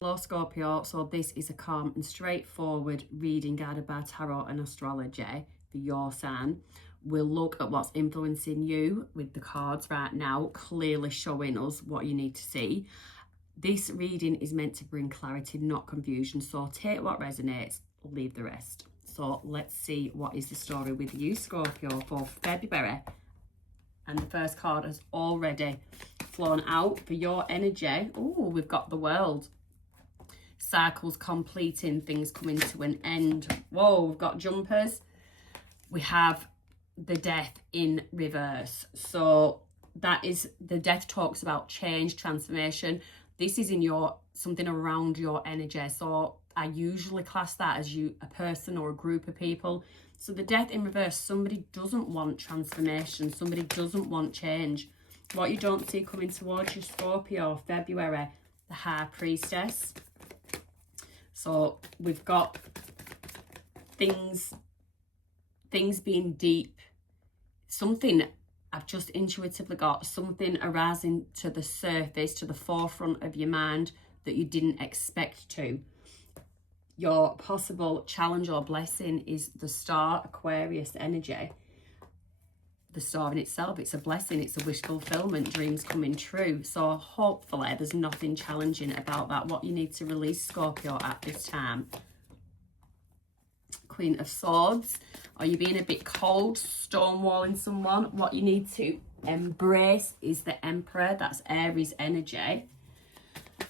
Hello Scorpio, so this is a calm and straightforward reading guided by tarot and astrology for your sign. We'll look at what's influencing you with the cards right now, clearly showing us what you need to see. This reading is meant to bring clarity, not confusion, so take what resonates, leave the rest. So let's see what is the story with you, Scorpio, for February. And the first card has already flown out for your energy. Oh, we've got the World. Cycles completing, things coming to an end. Whoa, we've got jumpers. We have the Death in reverse. So that is, the Death talks about change, transformation. This is in your, something around your energy. So I usually class that as you, a person or a group of people. So the Death in reverse, somebody doesn't want transformation. Somebody doesn't want change. What you don't see coming towards you, Scorpio, February, the High Priestess. So we've got things being deep. Something I've just intuitively got, something arising to the surface, to the forefront of your mind that you didn't expect to. Your possible challenge or blessing is the Star, Aquarius energy. The star in itself, it's a blessing, it's a wish fulfillment, dreams coming true. So hopefully there's nothing challenging about that. What you need to release, Scorpio, at this time. Queen of Swords. Are you being a bit cold, stonewalling someone? What you need to embrace is the Emperor. That's Aries energy.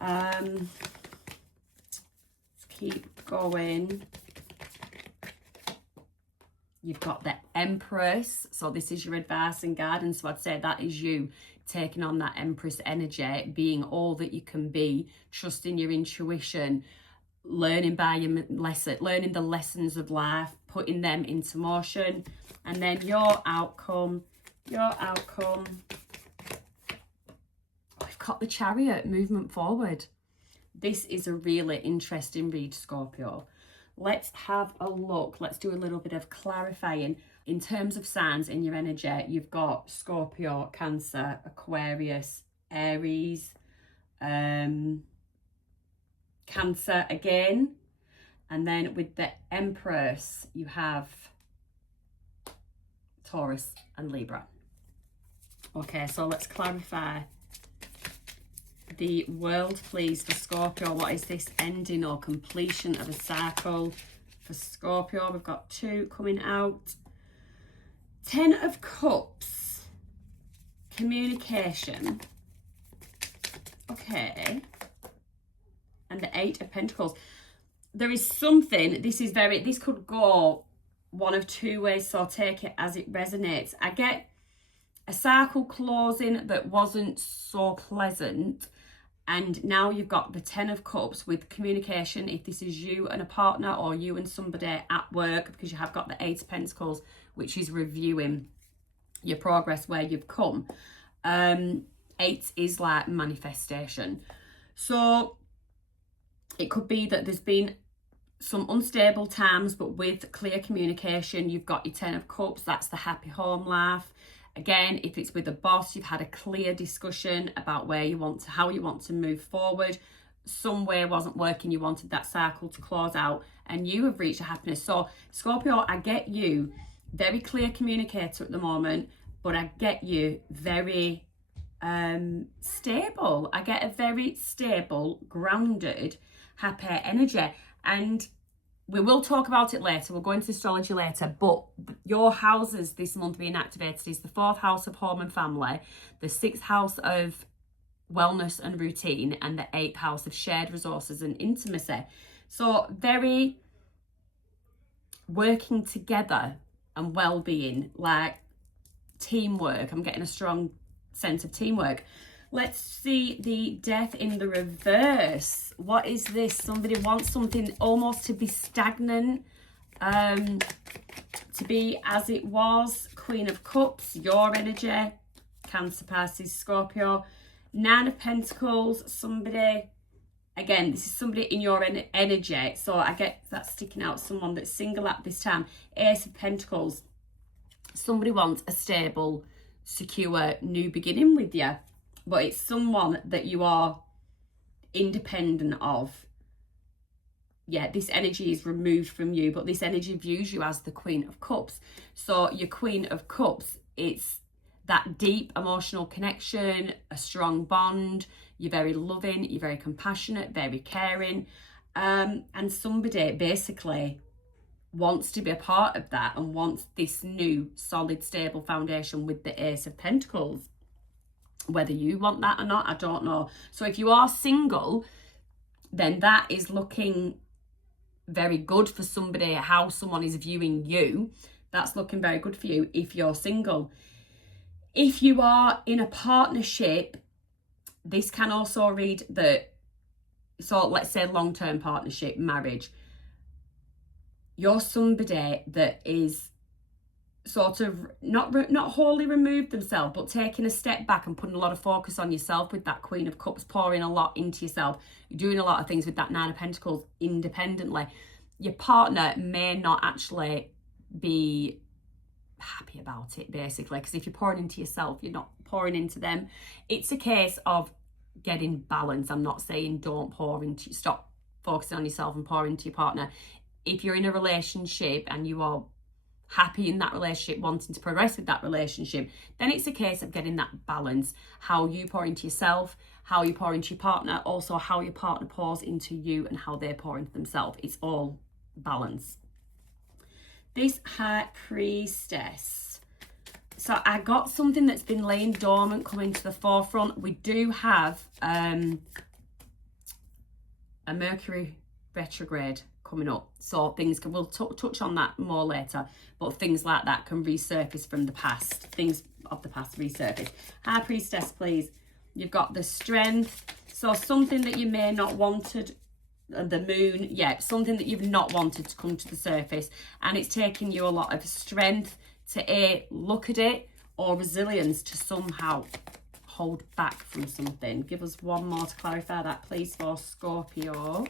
Let's keep going. You've got the Empress, so this is your advice and guidance. So I'd say that is you taking on that Empress energy, being all that you can be, trusting your intuition, learning by your lesson, learning the lessons of life, putting them into motion, and then your outcome. We've got the Chariot, movement forward. This is a really interesting read, Scorpio. Let's have a look. Let's do a little bit of clarifying. In terms of signs in your energy, you've got Scorpio, Cancer, Aquarius, Aries, Cancer again. And then with the Empress, you have Taurus and Libra. Okay, so let's clarify the World, please, for Scorpio. What is this ending or completion of a cycle for Scorpio? We've got two coming out. 10 of Cups, communication. Okay. And the 8 of Pentacles. There is something, this could go one of two ways, so take it as it resonates. I get a cycle closing that wasn't so pleasant. And now you've got the 10 of Cups with communication, if this is you and a partner or you and somebody at work, because you have got the 8 of Pentacles, which is reviewing your progress, where you've come. 8 is like manifestation. So it could be that there's been some unstable times, but with clear communication, you've got your 10 of Cups. That's the happy home life. Again, if it's with a boss, you've had a clear discussion about how you want to move forward. Somewhere wasn't working, you wanted that cycle to close out, and you have reached a happiness. So Scorpio, I get you, very clear communicator at the moment, but I get you very stable. I get a very stable, grounded, happy energy. And we will talk about it later. We'll go into astrology later. But your houses this month being activated is the 4th house of home and family, the 6th house of wellness and routine, and the 8th house of shared resources and intimacy. So very working together and well-being, like teamwork. I'm getting a strong sense of teamwork. Let's see the Death in the reverse. What is this? Somebody wants something almost to be stagnant, to be as it was. Queen of Cups, your energy. Cancer, Pisces, Scorpio. 9 of Pentacles, somebody, again, this is somebody in your energy. So I get that sticking out, someone that's single at this time. Ace of Pentacles, somebody wants a stable, secure, new beginning with you. But it's someone that you are independent of. Yeah, this energy is removed from you, but this energy views you as the Queen of Cups. So your Queen of Cups, it's that deep emotional connection, a strong bond. You're very loving, you're very compassionate, very caring. And somebody basically wants to be a part of that and wants this new solid, stable foundation with the Ace of Pentacles. Whether you want that or not, I don't know. So if you are single, then that is looking very good for somebody. How someone is viewing you, that's looking very good for you if you're single. If you are in a partnership, this can also read that, so let's say long-term partnership, marriage. You're somebody that is sort of not wholly removed themselves, but taking a step back and putting a lot of focus on yourself with that Queen of Cups, pouring a lot into yourself. You're doing a lot of things with that Nine of Pentacles independently. Your partner may not actually be happy about it, basically, because if you're pouring into yourself, you're not pouring into them. It's a case of getting balance. I'm not saying don't pour into, stop focusing on yourself and pour into your partner. If you're in a relationship and you are happy in that relationship, wanting to progress with that relationship, then it's a case of getting that balance. How you pour into yourself, how you pour into your partner, also how your partner pours into you and how they pour into themselves. It's all balance. This High Priestess. So I got something that's been laying dormant coming to the forefront. We do have a Mercury retrograde coming up, so things can, we'll touch on that more later, but things like that can resurface from the past. Things of the past resurface. High Priestess, please. You've got the Strength, so something that you may not wanted, the Moon, yeah, something that you've not wanted to come to the surface, and it's taking you a lot of strength to look at it, or resilience to somehow hold back from something. Give us one more to clarify that, please, for Scorpio.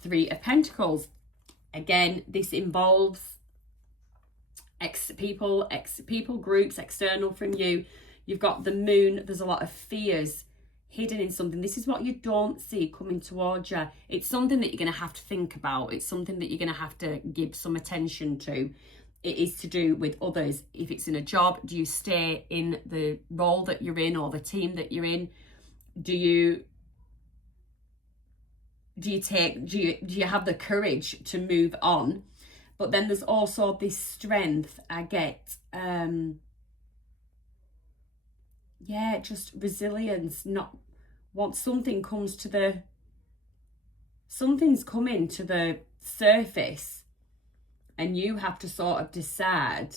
Three of Pentacles. Again, this involves people, groups, external from you. You've got the Moon. There's a lot of fears hidden in something. This is what you don't see coming towards you. It's something that you're going to have to think about. It's something that you're going to have to give some attention to. It is to do with others. If it's in a job, do you stay in the role that you're in or the team that you're in? Do you have the courage to move on? But then there's also this strength I get. Yeah, just resilience. Not once something's coming to the surface, and you have to sort of decide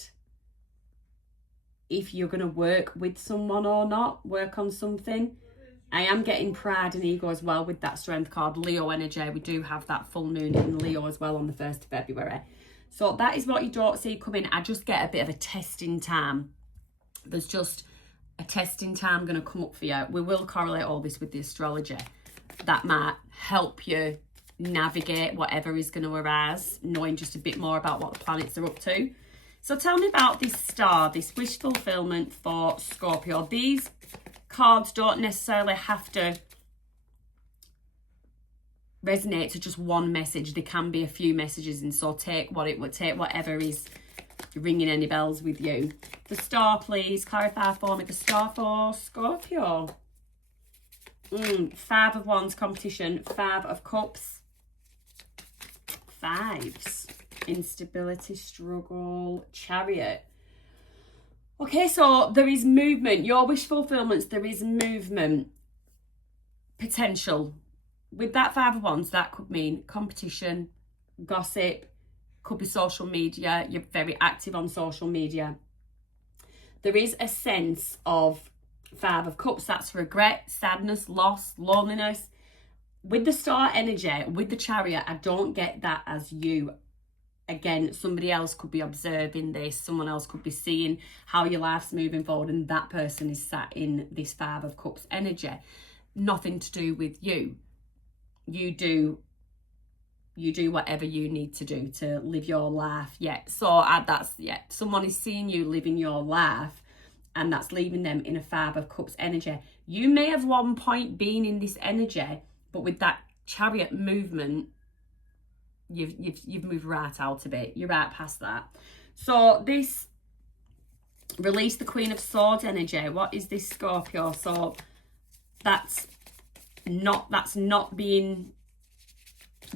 if you're going to work with someone or not, work on something. I am getting pride and ego as well with that Strength card. Leo energy. We do have that full moon in Leo as well on the 1st of February. So that is what you don't see coming. I just get a bit of a testing time. There's just a testing time going to come up for you. We will correlate all this with the astrology. That might help you navigate whatever is going to arise, knowing just a bit more about what the planets are up to. So tell me about this star, this wish fulfillment for Scorpio. These cards don't necessarily have to resonate to just one message. There can be a few messages, and so take whatever is ringing any bells with you. The star, please clarify for me. The star for Scorpio. 5 of Wands, competition. 5 of Cups. 5s. Instability, struggle, Chariot. Okay, so there is movement. Your wish fulfillments, there is movement potential. With that 5 of Wands, that could mean competition, gossip, could be social media. You're very active on social media. There is a sense of 5 of Cups. That's regret, sadness, loss, loneliness. With the star energy, with the Chariot, I don't get that as you. Again, somebody else could be observing this. Someone else could be seeing how your life's moving forward, and that person is sat in this 5 of Cups energy. Nothing to do with you. You do whatever you need to do to live your life. Yeah, so someone is seeing you living your life, and that's leaving them in a Five of Cups energy. You may have one point been in this energy, but with that Chariot movement, you've moved right out of it. You're right past that. So this release the Queen of Swords energy. What is this, Scorpio? So that's not being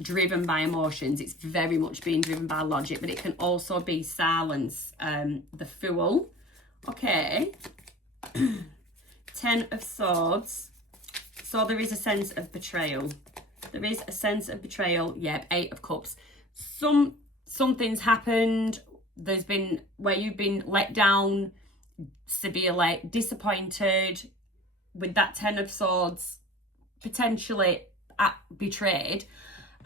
driven by emotions. It's very much being driven by logic, but it can also be silence. The Fool. Okay. 10 of Swords. So there is a sense of betrayal. There is a sense of betrayal. Yep, 8 of Cups. Something's happened. There's been where you've been let down severely, disappointed with that 10 of Swords, potentially betrayed.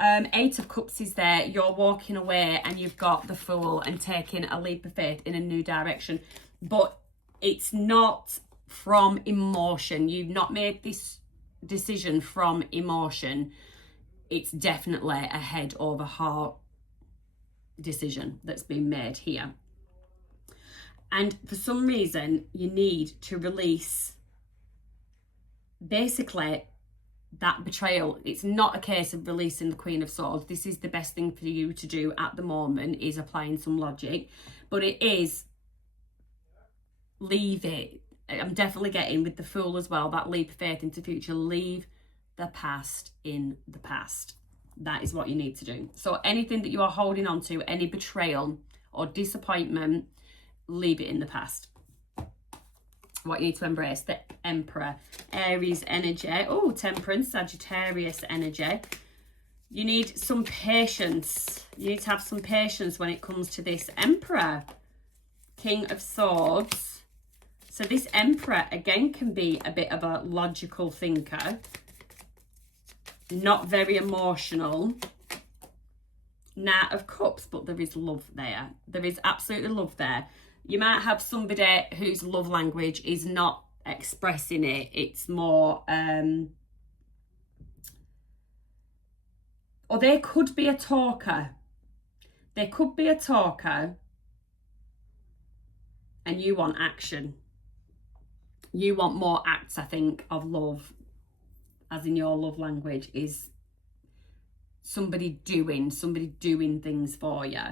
8 of Cups is there. You're walking away and you've got the Fool and taking a leap of faith in a new direction. But it's not from emotion. You've not made this decision from emotion. It's definitely a head over heart decision that's been made here. And for some reason, you need to release basically that betrayal. It's not a case of releasing the Queen of Swords. This is the best thing for you to do at the moment, is applying some logic, but it is leave it. I'm definitely getting with the Fool as well, that leap of faith into the future. Leave the past in the past. That is what you need to do. So anything that you are holding on to, any betrayal or disappointment, leave it in the past. What you need to embrace, the Emperor, Aries energy. Oh, Temperance, Sagittarius energy. You need some patience. You need to have some patience when it comes to this Emperor. King of Swords. So this Emperor, again, can be a bit of a logical thinker. Not very emotional. Knight of Cups, but there is love there. There is absolutely love there. You might have somebody whose love language is not expressing it. It's more, or they could be a talker. They could be a talker and you want action. You want more acts, I think, of love, as in your love language is somebody doing things for you.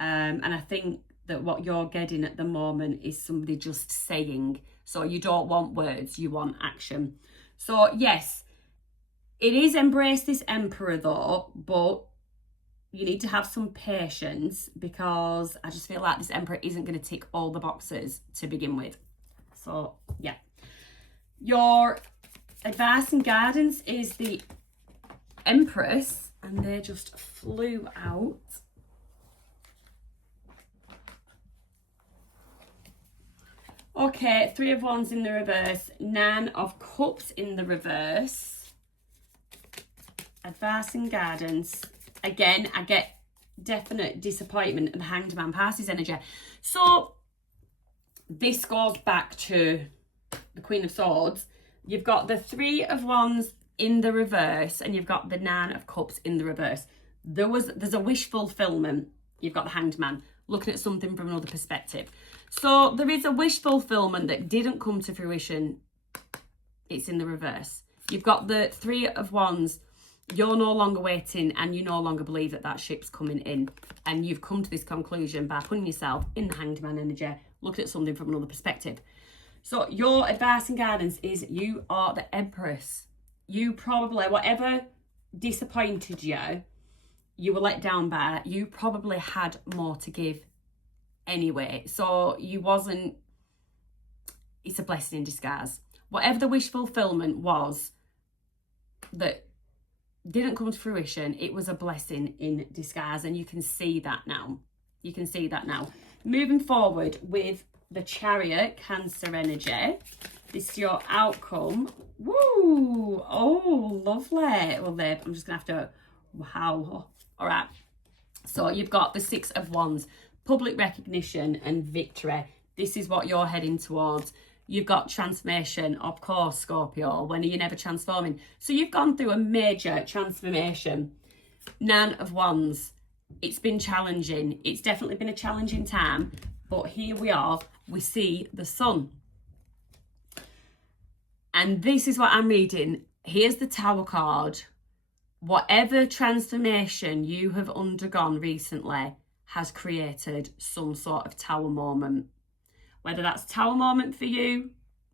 And I think that what you're getting at the moment is somebody just saying. So you don't want words, you want action. So yes, it is embrace this Emperor though, but you need to have some patience, because I just feel like this Emperor isn't going to tick all the boxes to begin with. So yeah. Your advice and guidance is the Empress, and they just flew out. Okay, 3 of Wands in the reverse, 9 of Cups in the reverse. Advice and guidance. Again, I get definite disappointment and Hanged Man, Pisces energy. So this goes back to the Queen of Swords. You've got the 3 of Wands in the reverse and you've got the 9 of Cups in the reverse. There's a wish fulfillment. You've got the Hanged Man, looking at something from another perspective. So there is a wish fulfillment that didn't come to fruition. It's in the reverse. You've got the 3 of Wands. You're no longer waiting and you no longer believe that that ship's coming in. And you've come to this conclusion by putting yourself in the Hanged Man energy, looking at something from another perspective. So your advice and guidance is you are the Empress. You probably, whatever disappointed you, you were let down by, you probably had more to give anyway. So you wasn't, it's a blessing in disguise. Whatever the wish fulfillment was that didn't come to fruition, it was a blessing in disguise. And you can see that now. You can see that now. Moving forward with the Chariot, Cancer energy. This is your outcome. Woo! Oh, lovely. Well, there, I'm just going to have to, wow. All right. So you've got the 6 of Wands, public recognition and victory. This is what you're heading towards. You've got transformation, of course, Scorpio. When are you never transforming? So you've gone through a major transformation. 9 of Wands. It's been challenging. It's definitely been a challenging time. But here we are. We see the sun. And this is what I'm reading. Here's the Tower card. Whatever transformation you have undergone recently has created some sort of Tower moment. Whether that's Tower moment for you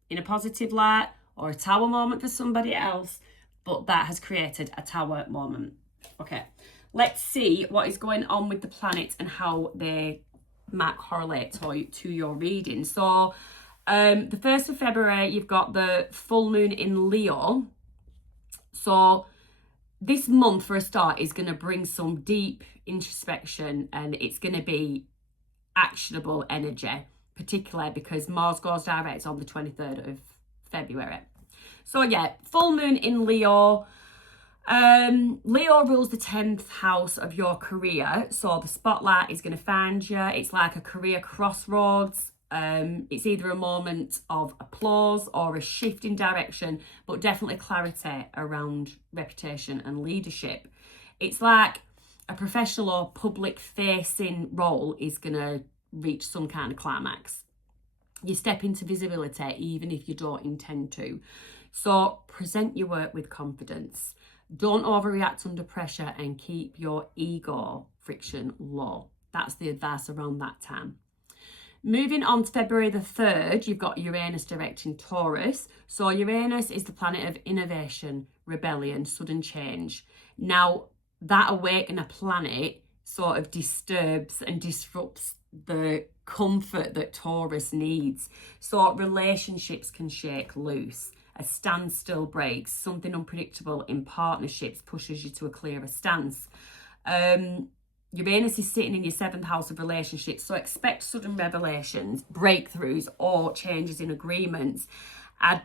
in a positive light or a Tower moment for somebody else, but that has created a Tower moment. Okay, let's see what is going on with the planets and how they might correlate to your reading. So the 1st of February, you've got the full moon in Leo. So this month, for a start, is going to bring some deep introspection, and it's going to be actionable energy, particularly because Mars goes direct on the 23rd of February. So yeah, full moon in Leo. Leo rules the 10th house of your career, so the spotlight is going to find you. It's like a career crossroads. It's either a moment of applause or a shift in direction, but definitely clarity around reputation and leadership. It's like a professional or public facing role is going to reach some kind of climax. You step into visibility even if you don't intend to. So present your work with confidence. Don't overreact under pressure and keep your ego friction low. That's the advice around that time. Moving on to February the 3rd, you've got Uranus directing Taurus. So Uranus is the planet of innovation, rebellion, sudden change. Now, that awakener planet sort of disturbs and disrupts the comfort that Taurus needs. So relationships can shake loose. A standstill breaks. Something unpredictable in partnerships pushes you to a clearer stance. Uranus is sitting in your 7th house of relationships, so expect sudden revelations, breakthroughs, or changes in agreements.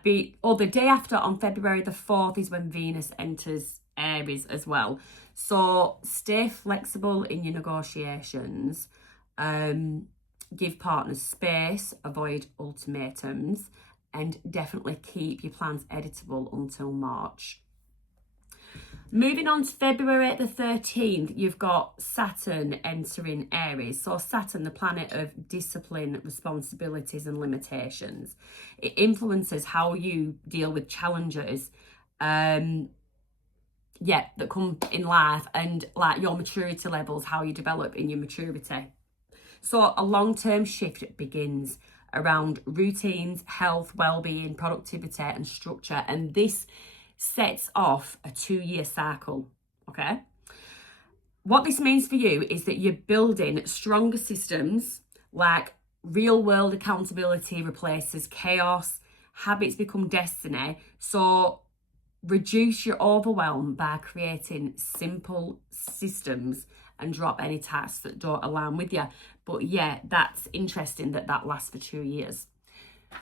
The day after, on February the 4th, is when Venus enters Aries as well. So stay flexible in your negotiations. Give partners space, avoid ultimatums, and definitely keep your plans editable until March. Moving on to February the 13th, you've got Saturn entering Aries. So Saturn, the planet of discipline, responsibilities and limitations. It influences how you deal with challenges that come in life, and like your maturity levels, how you develop in your maturity. So a long-term shift begins around routines, health, well-being, productivity and structure. And this sets off a 2-year cycle, okay? What this means for you is that you're building stronger systems, like real-world accountability replaces chaos, habits become destiny. So reduce your overwhelm by creating simple systems and drop any tasks that don't align with you. But yeah, that's interesting that lasts for 2 years.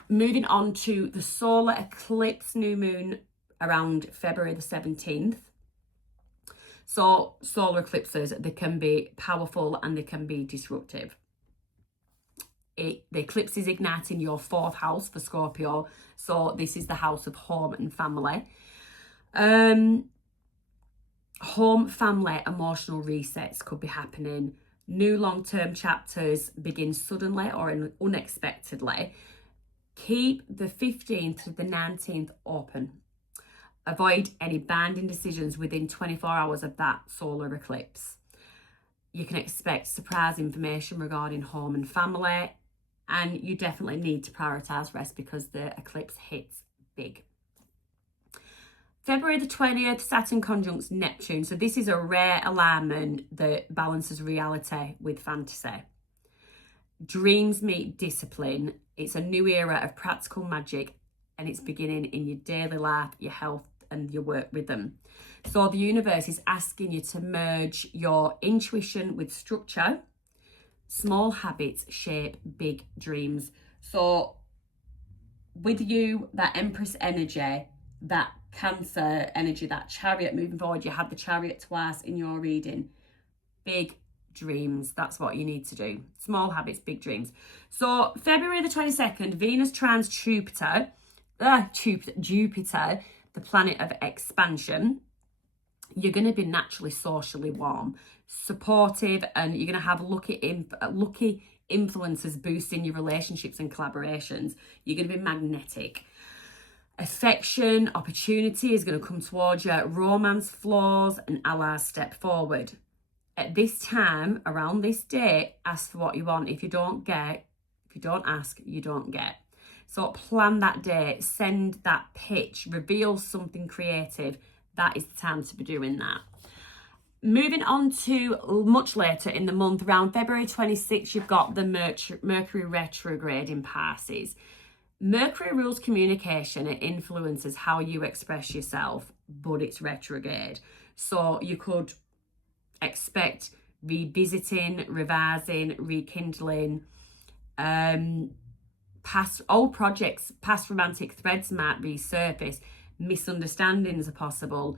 Moving on to the solar eclipse new moon around February the 17th. So solar eclipses, they can be powerful and they can be disruptive. The eclipse is igniting your 4th house for Scorpio. So this is the house of home and family. Home, family, emotional resets could be happening. New long-term chapters begin suddenly or unexpectedly. Keep the 15th to the 19th open. Avoid any binding decisions within 24 hours of that solar eclipse. You can expect surprise information regarding home and family, and you definitely need to prioritise rest because the eclipse hits big. February the 20th, Saturn conjuncts Neptune. So this is a rare alignment that balances reality with fantasy. Dreams meet discipline. It's a new era of practical magic, and it's beginning in your daily life, your health and your work rhythm. So the universe is asking you to merge your intuition with structure. Small habits shape big dreams. So with you, that Empress energy, that Cancer energy, that Chariot moving forward, you had the Chariot twice in your reading. Big dreams, that's what you need to do. Small habits, big dreams. So February the 22nd, Venus trines Jupiter, the planet of expansion. You're going to be naturally socially warm, supportive, and you're going to have lucky influences boosting your relationships and collaborations. You're going to be magnetic. Affection, opportunity is going to come towards you. Romance flows and allies step forward. At this time, around this date, ask for what you want. If you don't ask, you don't get. So plan that date, send that pitch, reveal something creative. That is the time to be doing that. Moving on to much later in the month, around February 26th, you've got the Mercury retrograde in Pisces. Mercury rules communication. It influences how you express yourself, but it's retrograde. So you could expect revisiting, revising, rekindling, past old projects, past romantic threads might resurface, misunderstandings are possible.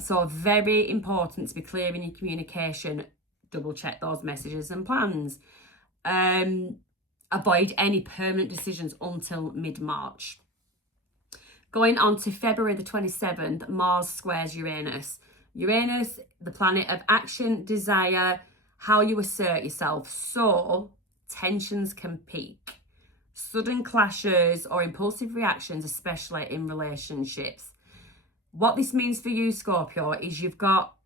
So very important to be clear in your communication. Double check those messages and plans. Avoid any permanent decisions until mid-March. Going on to February the 27th, Mars squares Uranus. Uranus, the planet of action, desire, how you assert yourself. So tensions can peak. Sudden clashes or impulsive reactions, especially in relationships. What this means for you, Scorpio, is you've got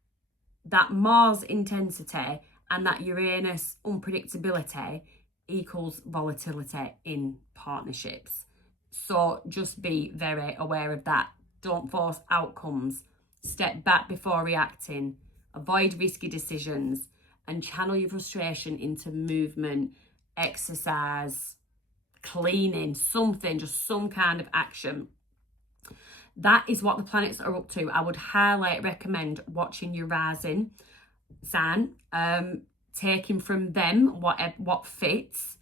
that Mars intensity and that Uranus unpredictability equals volatility in partnerships. So just be very aware of that. Don't force outcomes. Step back before reacting. Avoid risky decisions and channel your frustration into movement, exercise, cleaning, something, just some kind of action. That is what the planets are up to. I would highly recommend watching your rising sign, taking from them what fits.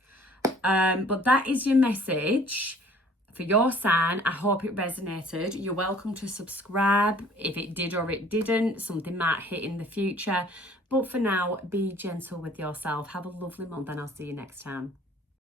But that is your message for your sign. I hope it resonated. You're welcome to subscribe if it did or it didn't. Something might hit in the future. But for now, be gentle with yourself. Have a lovely month and I'll see you next time.